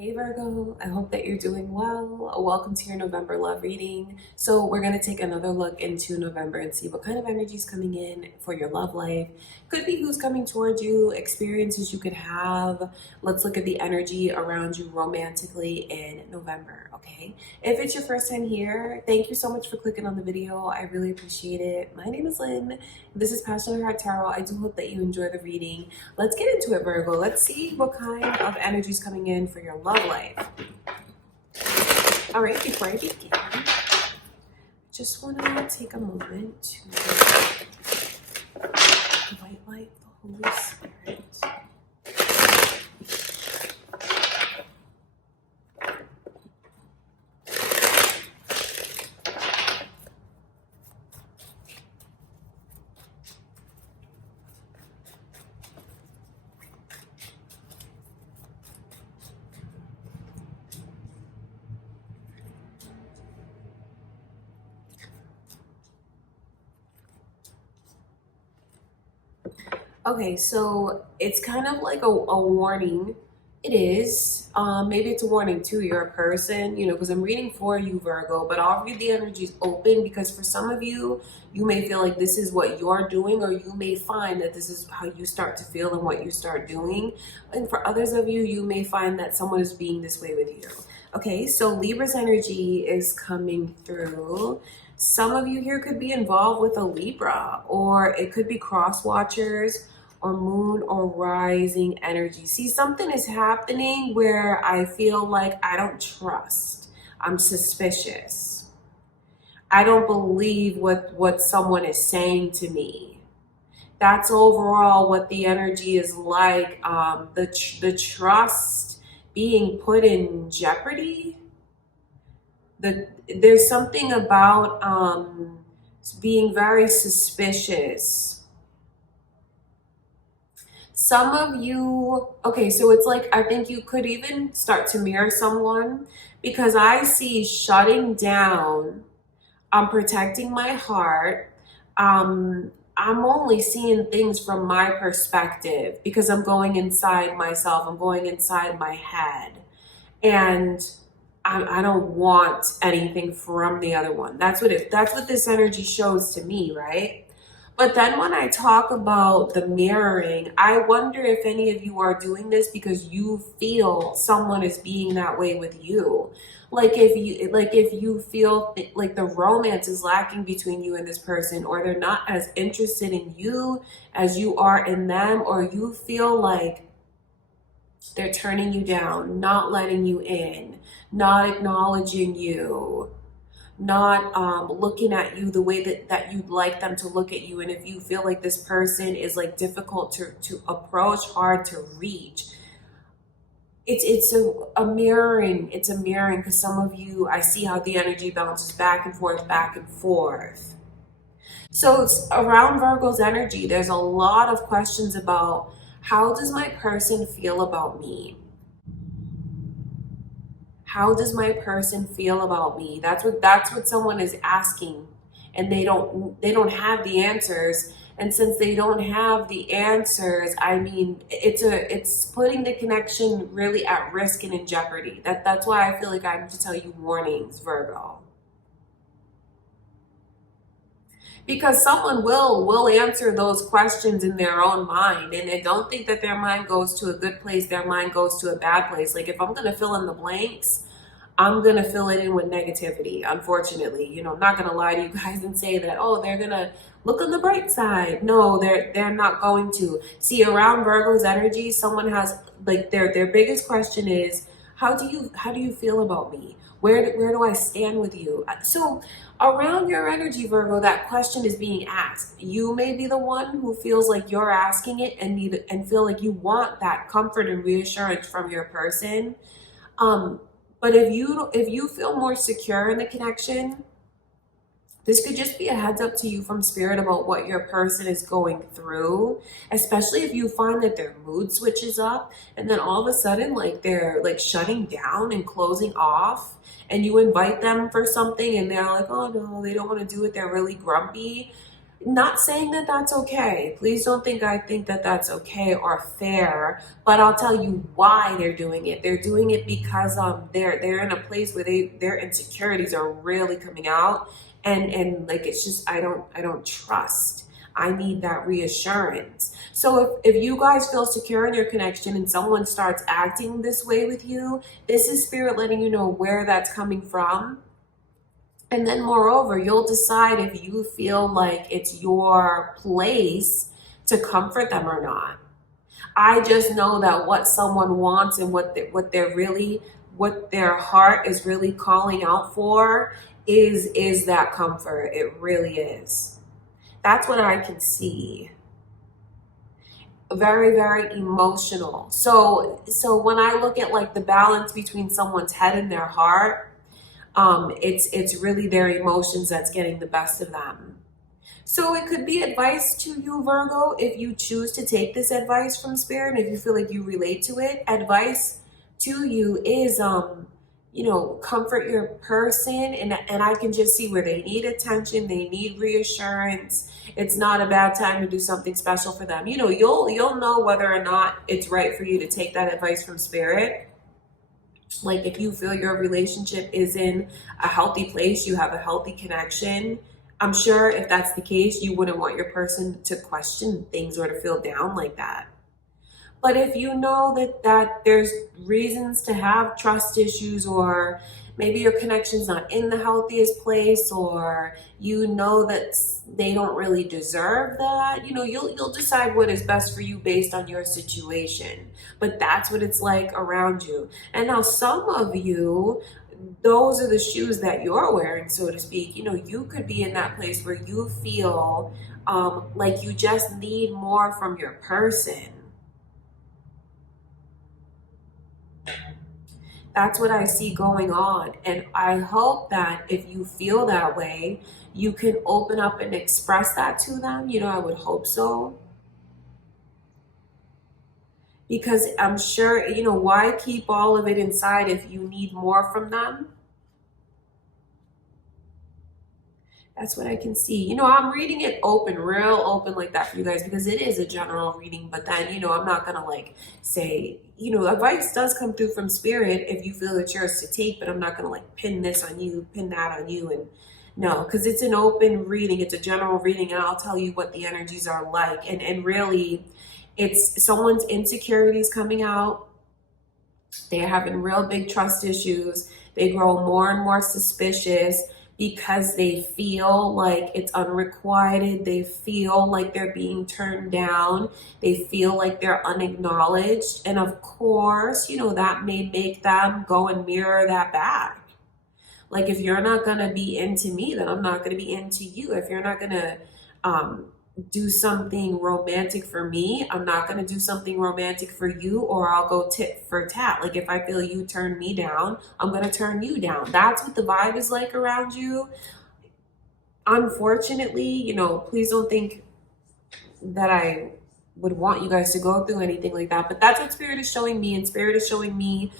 Hey Virgo, I hope that you're doing well. Welcome to your November love reading. So we're going to take another look into November and see what kind of energy is coming in for your love life. Could be who's coming towards you, experiences you could have. Let's look at the energy around you romantically in November, okay? If it's your first time here, thank you so much for clicking on the video. I really appreciate it. My name is Lynn. This is Passionate Heart Tarot. I do hope that you enjoy the reading. Let's get into it, Virgo. Let's see what kind of energy is coming in for your love life. All right, before I begin, I just want to take a moment to invite light the Holy Spirit. Okay, so it's kind of like a warning. It is. Maybe it's a warning to your person, because I'm reading for you, Virgo, but I'll read the energies open because for some of you, you may feel like this is what you're doing, or you may find that this is how you start to feel and what you start doing. And for others of you, you may find that someone is being this way with you. Okay, so Libra's energy is coming through. Some of you here could be involved with a Libra, or it could be cross watchers or moon or rising energy. See, something is happening where I feel like I don't trust. I'm suspicious. I don't believe what someone is saying to me. That's overall what the energy is like. The trust being put in jeopardy. There's something about being very suspicious. Some of you, okay, so it's like, I think you could even start to mirror someone because I see shutting down. I'm protecting my heart. I'm only seeing things from my perspective because I'm going inside myself. I'm going inside my head. And I don't want anything from the other one. That's what this energy shows to me, right? But then when I talk about the mirroring, I wonder if any of you are doing this because you feel someone is being that way with you. Like if you feel like the romance is lacking between you and this person, or they're not as interested in you as you are in them, or you feel like they're turning you down, not letting you in, not acknowledging you, not looking at you the way that you'd like them to look at you. And if you feel like this person is like difficult to approach, hard to reach, it's a mirroring. It's a mirroring because some of you, I see how the energy bounces back and forth, back and forth. So it's around Virgo's energy, there's a lot of questions about how does my person feel about me? How does my person feel about me? That's what someone is asking, and they don't have the answers. And since they don't have the answers, I mean, it's putting the connection really at risk and in jeopardy. That's why I feel like I have to tell you warnings, Virgo. Because someone will answer those questions in their own mind, and I don't think that their mind goes to a good place. Their mind goes to a bad place. Like if I'm going to fill in the blanks, I'm going to fill it in with negativity, unfortunately. I'm not going to lie to you guys and say that, oh, they're going to look on the bright side. No, they're not going to. See, around Virgo's energy, someone has like their biggest question is, how do you feel about me? Where do I stand with you? So around your energy, Virgo, that question is being asked. You may be the one who feels like you're asking it and feel like you want that comfort and reassurance from your person. But if you feel more secure in the connection, this could just be a heads up to you from spirit about what your person is going through, especially if you find that their mood switches up and then all of a sudden like they're like shutting down and closing off, and you invite them for something and they're like, oh no, they don't want to do it. They're really grumpy. Not saying that that's okay. Please don't think I think that that's okay or fair, but I'll tell you why they're doing it. They're doing it because they're in a place where their insecurities are really coming out, and like it's just I don't trust. I need that reassurance. So if you guys feel secure in your connection and someone starts acting this way with you, this is spirit letting you know where that's coming from. And then, moreover, you'll decide if you feel like it's your place to comfort them or not. I just know that what someone wants and what their heart is really calling out for is that comfort. It really is. That's what I can see. Very, very emotional. So when I look at like the balance between someone's head and their heart, it's really their emotions that's getting the best of them. So it could be advice to you, Virgo, if you choose to take this advice from spirit, and if you feel like you relate to it. Advice to you is, comfort your person, and I can just see where they need attention, they need reassurance. It's not a bad time to do something special for them. You'll know whether or not it's right for you to take that advice from spirit. Like if you feel your relationship is in a healthy place, you have a healthy connection, I'm sure if that's the case, you wouldn't want your person to question things or to feel down like that. But if you know that there's reasons to have trust issues, or maybe your connection's not in the healthiest place, or you know that they don't really deserve that, you'll decide what is best for you based on your situation. But that's what it's like around you. And now some of you, those are the shoes that you're wearing, so to speak. You could be in that place where you feel like you just need more from your person. That's what I see going on. And I hope that if you feel that way, you can open up and express that to them. I would hope so. Because I'm sure, why keep all of it inside if you need more from them? That's what I can see. I'm reading it real open like that for you guys, because it is a general reading. But then, I'm not going to like say, advice does come through from spirit if you feel it's yours to take, but I'm not going to like pin this on you, pin that on you. And no, because it's an open reading. It's a general reading, and I'll tell you what the energies are like. And really, it's someone's insecurities coming out. They're having real big trust issues. They grow more and more suspicious because they feel like it's unrequited. They feel like they're being turned down. They feel like they're unacknowledged. And of course, that may make them go and mirror that back. Like, if you're not going to be into me, then I'm not going to be into you. If you're not going to do something romantic for me, I'm not going to do something romantic for you, or I'll go tit for tat. Like, if I feel you turn me down, I'm going to turn you down. That's what the vibe is like around you. Unfortunately, please don't think that I would want you guys to go through anything like that, but that's what spirit is showing me, and spirit is showing me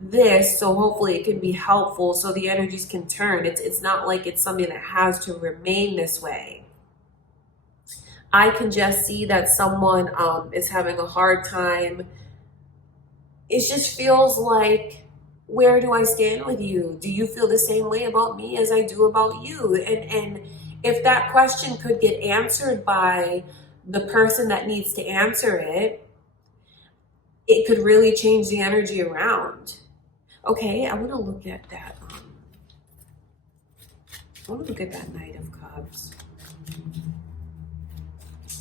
this, so hopefully it can be helpful so the energies can turn. It's not like it's something that has to remain this way. I can just see that someone is having a hard time. It just feels like, where do I stand with you? Do you feel the same way about me as I do about you? And if that question could get answered by the person that needs to answer it, it could really change the energy around. Okay, I want to look at that. I want to look at that Knight of Cups.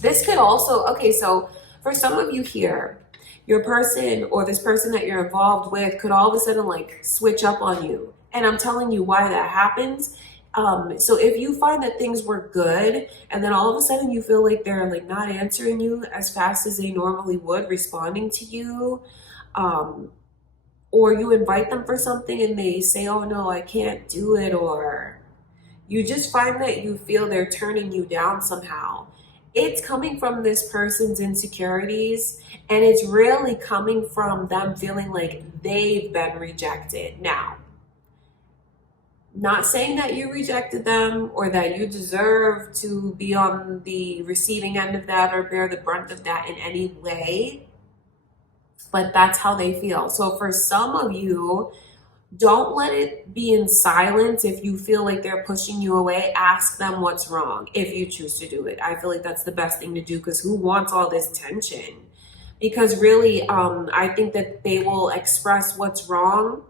This could also, okay, so for some of you here, your person or this person that you're involved with could all of a sudden like switch up on you. And I'm telling you why that happens. So if you find that things were good, and then all of a sudden you feel like they're like not answering you as fast as they normally would, responding to you, or you invite them for something and they say, oh no, I can't do it, or you just find that you feel they're turning you down somehow. It's coming from this person's insecurities, and it's really coming from them feeling like they've been rejected. Now, Not saying that you rejected them or that you deserve to be on the receiving end of that or bear the brunt of that in any way, but that's how they feel. So for some of you, don't let it be in silence. If you feel like they're pushing you away, ask them what's wrong if you choose to do it. I feel like that's the best thing to do, because who wants all this tension? Because really, I think that they will express what's wrong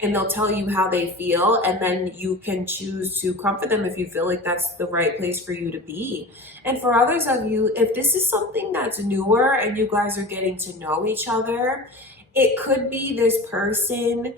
and they'll tell you how they feel, and then you can choose to comfort them if you feel like that's the right place for you to be. And for others of you, if this is something that's newer and you guys are getting to know each other, it could be this person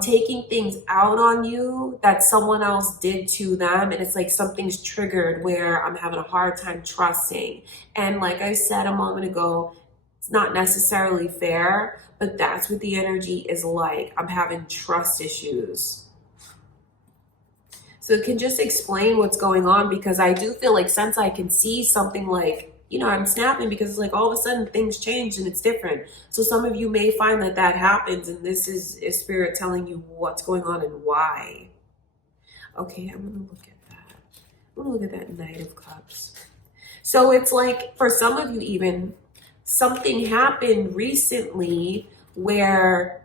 taking things out on you that someone else did to them, and it's like something's triggered where I'm having a hard time trusting. And like I said a moment ago, it's not necessarily fair, but that's what the energy is like. I'm having trust issues. So it can just explain what's going on, because I do feel like since I can see something like, you know, I'm snapping because it's like all of a sudden things change and it's different. So some of you may find that that happens, and this is spirit telling you what's going on and why. Okay, I'm gonna look at that. I'm gonna look at that Knight of Cups. So it's like, for some of you even, something happened recently where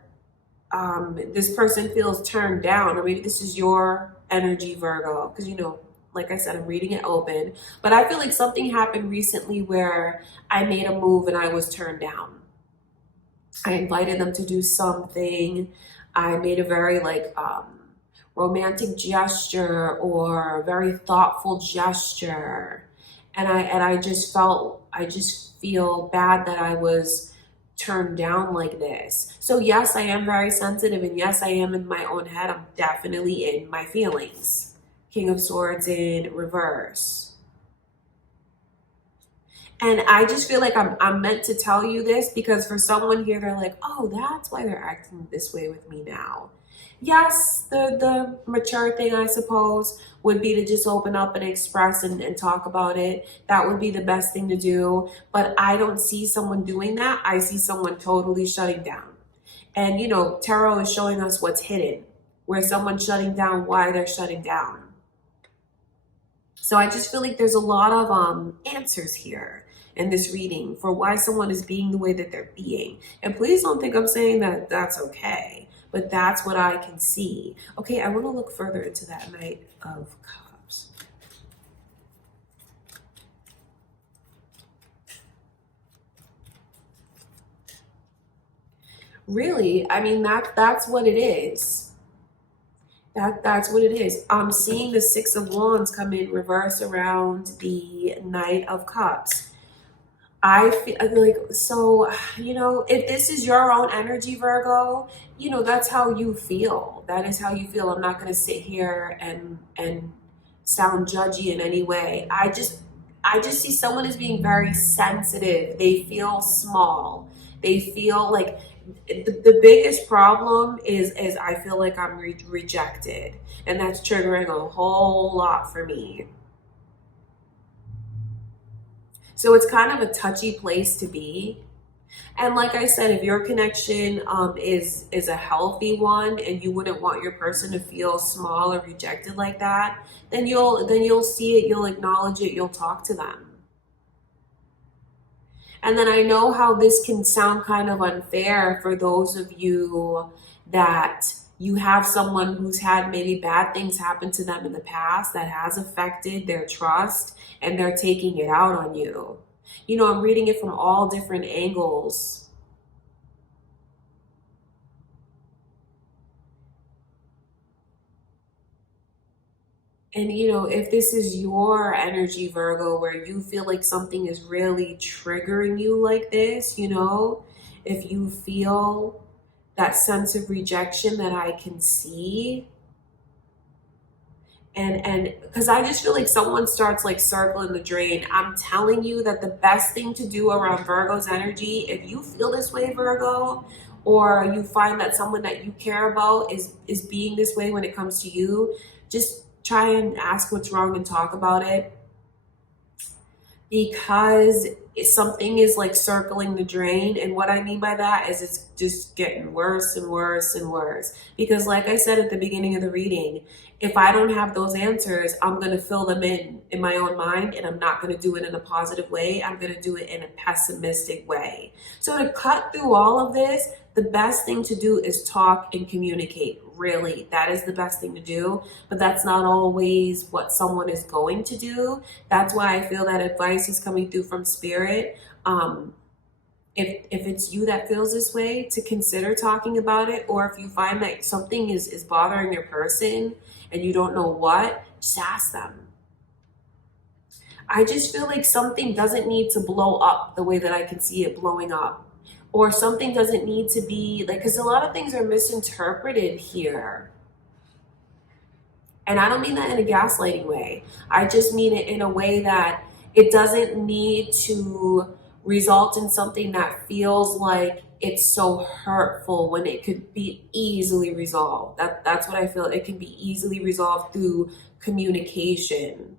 this person feels turned down, or maybe this is your energy, Virgo, because, you know, like I said, I'm reading it open, but I feel like something happened recently where I made a move and I was turned down. I invited them to do something. I made a very like romantic gesture or very thoughtful gesture, and I just feel bad that I was turned down like this. So yes, I am very sensitive, and yes, I am in my own head. I'm definitely in my feelings. King of Swords in reverse. And I just feel like I'm meant to tell you this, because for someone here, they're like, oh, that's why they're acting this way with me now. Yes, the mature thing, I suppose, would be to just open up and express and talk about it. That would be the best thing to do. But I don't see someone doing that. I see someone totally shutting down. And, you know, tarot is showing us what's hidden, where someone's shutting down, why they're shutting down. So I just feel like there's a lot of answers here in this reading for why someone is being the way that they're being. And please don't think I'm saying that that's okay, but that's what I can see. Okay, I want to look further into that Knight of Cups. Really, I mean, that's what it is. That's what it is. I'm seeing the Six of Wands come in reverse around the Knight of Cups. I feel like, so, you know, if this is your own energy, Virgo, you know, that's how you feel. That is how you feel. I'm not going to sit here and sound judgy in any way. I just see someone as being very sensitive. They feel small. They feel like the biggest problem is I feel like I'm rejected, and that's triggering a whole lot for me. So it's kind of a touchy place to be. And like I said, if your connection is a healthy one, and you wouldn't want your person to feel small or rejected like that, then you'll see it, you'll acknowledge it, you'll talk to them. And then I know how this can sound kind of unfair for those of you that you have someone who's had maybe bad things happen to them in the past that has affected their trust, and they're taking it out on you. You know, I'm reading it from all different angles. And, you know, if this is your energy, Virgo, where you feel like something is really triggering you like this, you know, if you feel that sense of rejection that I can see, and because I just feel like someone starts like circling the drain. I'm telling you that the best thing to do around Virgo's energy, if you feel this way, Virgo, or you find that someone that you care about is being this way when it comes to you, just try and ask what's wrong and talk about it. because something is like circling the drain. And what I mean by that is it's just getting worse and worse and worse. Because like I said at the beginning of the reading, if I don't have those answers, I'm going to fill them in my own mind, and I'm not going to do it in a positive way. I'm going to do it in a pessimistic way. So to cut through all of this, the best thing to do is talk and communicate. Really, that is the best thing to do. But that's not always what someone is going to do. That's why I feel that advice is coming through from spirit. If it's you that feels this way, to consider talking about it. Or if you find that something is bothering your person and you don't know what, just ask them. I just feel like something doesn't need to blow up the way that I can see it blowing up. Or something doesn't need to be like, because a lot of things are misinterpreted here. And I don't mean that in a gaslighting way. I just mean it in a way that it doesn't need to result in something that feels like it's so hurtful when it could be easily resolved. That's what I feel. It can be easily resolved through communication.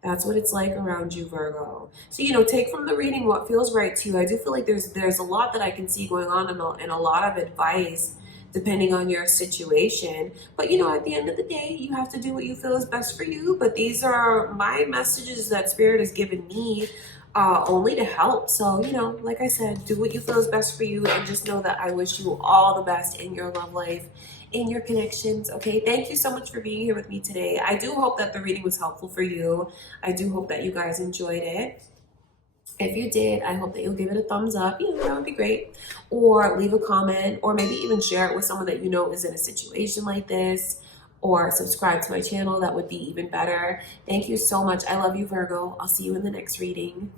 That's what it's like around you, Virgo. So, take from the reading what feels right to you. I do feel like there's a lot that I can see going on, and a lot of advice depending on your situation. But, at the end of the day, you have to do what you feel is best for you. But these are my messages that Spirit has given me only to help. So, like I said, do what you feel is best for you, and just know that I wish you all the best in your love life, in your connections. Okay, thank you so much for being here with me today. I do hope that the reading was helpful for you. I do hope that you guys enjoyed it. If you did, I hope that you'll give it a thumbs up. That would be great. Or leave a comment, or maybe even share it with someone that you know is in a situation like this, or subscribe to my channel. That would be even better. Thank you so much. I love you, Virgo. I'll see you in the next reading.